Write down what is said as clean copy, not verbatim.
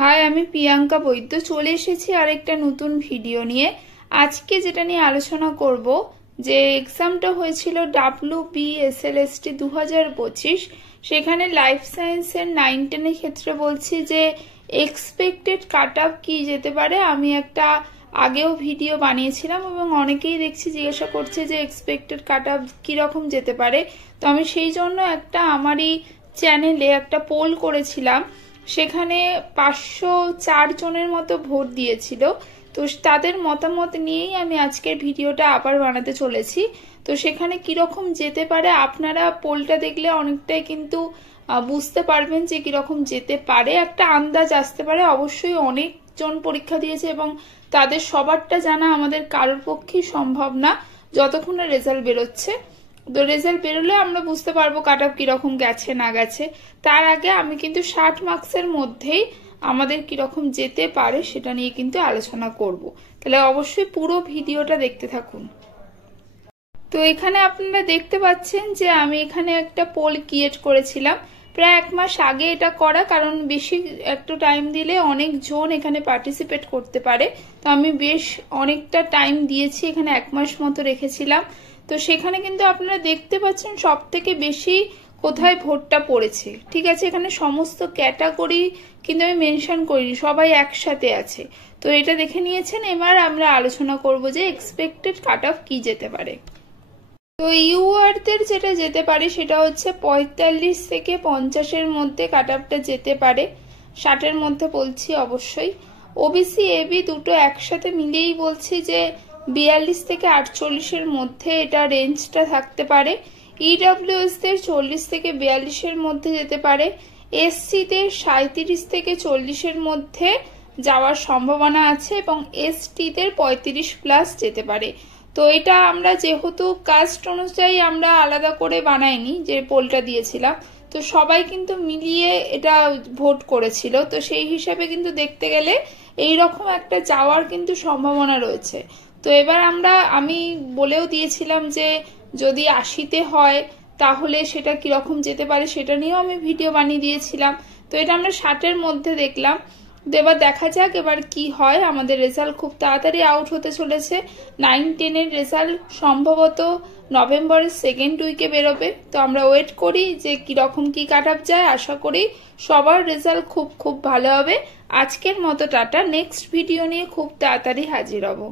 High, আমি প্রিয়াঙ্কা বৈদ্য চলে এসেছি আরেকটা নতুন ভিডিও নিয়ে। আজকে যেটা নিয়ে আলোচনা করব যে এক্সামটা হয়েছিল WBSLST 2025, সেখানে লাইফ সায়েন্সের 9-10 ক্ষেত্রে বলছি যে এক্সপেক্টেড কাট অফ কি যেতে পারে। আমি একটা আগেও ভিডিও বানিয়েছিলাম এবং অনেকেই দেখছি জিজ্ঞাসা করছে যে এক্সপেক্টেড কাট অফ কিরকম যেতে পারে। তো আমি সেই জন্য আমারই চ্যানেলে একটা পোল করেছিলাম, সেখানে 504 জনের মতো ভোট দিয়েছিল। তো তাদের মতামত নিয়েই আমি আজকের ভিডিওটা আবার বানাতে চলেছি। তো সেখানে কিরকম যেতে পারে আপনারা পোলটা দেখলে অনেকটাই কিন্তু বুঝতে পারবেন যে কিরকম যেতে পারে, একটা আন্দাজ আসতে পারে। অবশ্যই অনেকজন পরীক্ষা দিয়েছে এবং তাদের সবারটা জানা আমাদের কারোর পক্ষেই সম্ভব না যতক্ষণ না রেজাল্ট বেরোচ্ছে। তো রেজাল্ট বেরোলে আমরা বুঝতে পারবো কাট অফ কিরকম গেছে না গেছে। তার আগে আমি কিন্তু 60 মার্কসের মধ্যেই আমাদের কিরকম যেতে পারে সেটা নিয়ে কিন্তু আলোচনা করব। তাহলে অবশ্যই পুরো ভিডিওটা দেখতে থাকুন। তো এখানে আপনারা দেখতে পাচ্ছেন যে আমি এখানে একটা পোল ক্রিয়েট করেছিলাম প্রায় 1 মাস আগে এটা করা, কারণ বেশি একটু টাইম দিলে অনেক জন এখানে পার্টিসিপেট করতে পারে। তো আমি বেশ অনেকটা টাইম দিয়েছি, এখানে 1 মাস মতো রেখেছিলাম। তো সেখানে কিন্তু আপনারা দেখতে পাচ্ছেন সব থেকে বেশি কোথায় ভোটটা পড়েছে। ঠিক আছে, এখানে সমস্ত ক্যাটাগরি কিন্তু আমি মেনশন করিনি, সবাই একসাথে আছে। তো এটা দেখে নিয়েছেন। এবার আমরা আলোচনা করব যে এক্সপেক্টেড কাট অফ কি যেতে পারে। তো ইউআরদের যেটা যেতে পারে সেটা হচ্ছে 45 থেকে 50-এর মধ্যে কাট অফটা যেতে পারে, 60-এর মধ্যে বলছি অবশ্যই। ওবিসি এবি দুটো একসাথে মিলিয়েই বলছি যে 42 থেকে 48-এর মধ্যে এটা রেঞ্জটা থাকতে পারে। ইডব্লিউএসদের 40 থেকে 42-এর মধ্যে যেতে পারে। এসসিদের 37 থেকে 40-এর মধ্যে যাওয়ার সম্ভাবনা আছে এবং এসটিদের 35+ যেতে পারে। তো এটা আমরা যেহেতু কাস্ট অনুযায়ী আমরা আলাদা করে বানাইনি, যে পোলটা দিয়েছিলাম, তো সবাই কিন্তু মিলিয়ে এটা ভোট করেছিল। তো সেই হিসাবে কিন্তু দেখতে গেলে এইরকম একটা যাওয়ার কিন্তু সম্ভাবনা রয়েছে। তো এবার আমি বলেও দিয়েছিলাম যে যদি 80-তে হয় তাহলে সেটা কিরকম যেতে পারে সেটা নিয়েও আমি ভিডিও বানিয়ে দিয়েছিলাম। তো এটা আমরা 60-এর মধ্যে দেখলাম। তো এবার দেখা যাক এবার কি হয়। আমাদের রেজাল্ট খুব তাড়াতাড়ি আউট হতে চলেছে। 9-10-এর রেজাল্ট সম্ভবত নভেম্বরের 2nd উইকে বেরোবে। তো আমরা ওয়েট করি যে কিরকম কি কাট অফ যায়। আশা করি সবার রেজাল্ট খুব ভালো হবে। আজকের মতো টাটা, নেক্সট ভিডিও নিয়ে খুব তাড়াতাড়ি হাজির হব।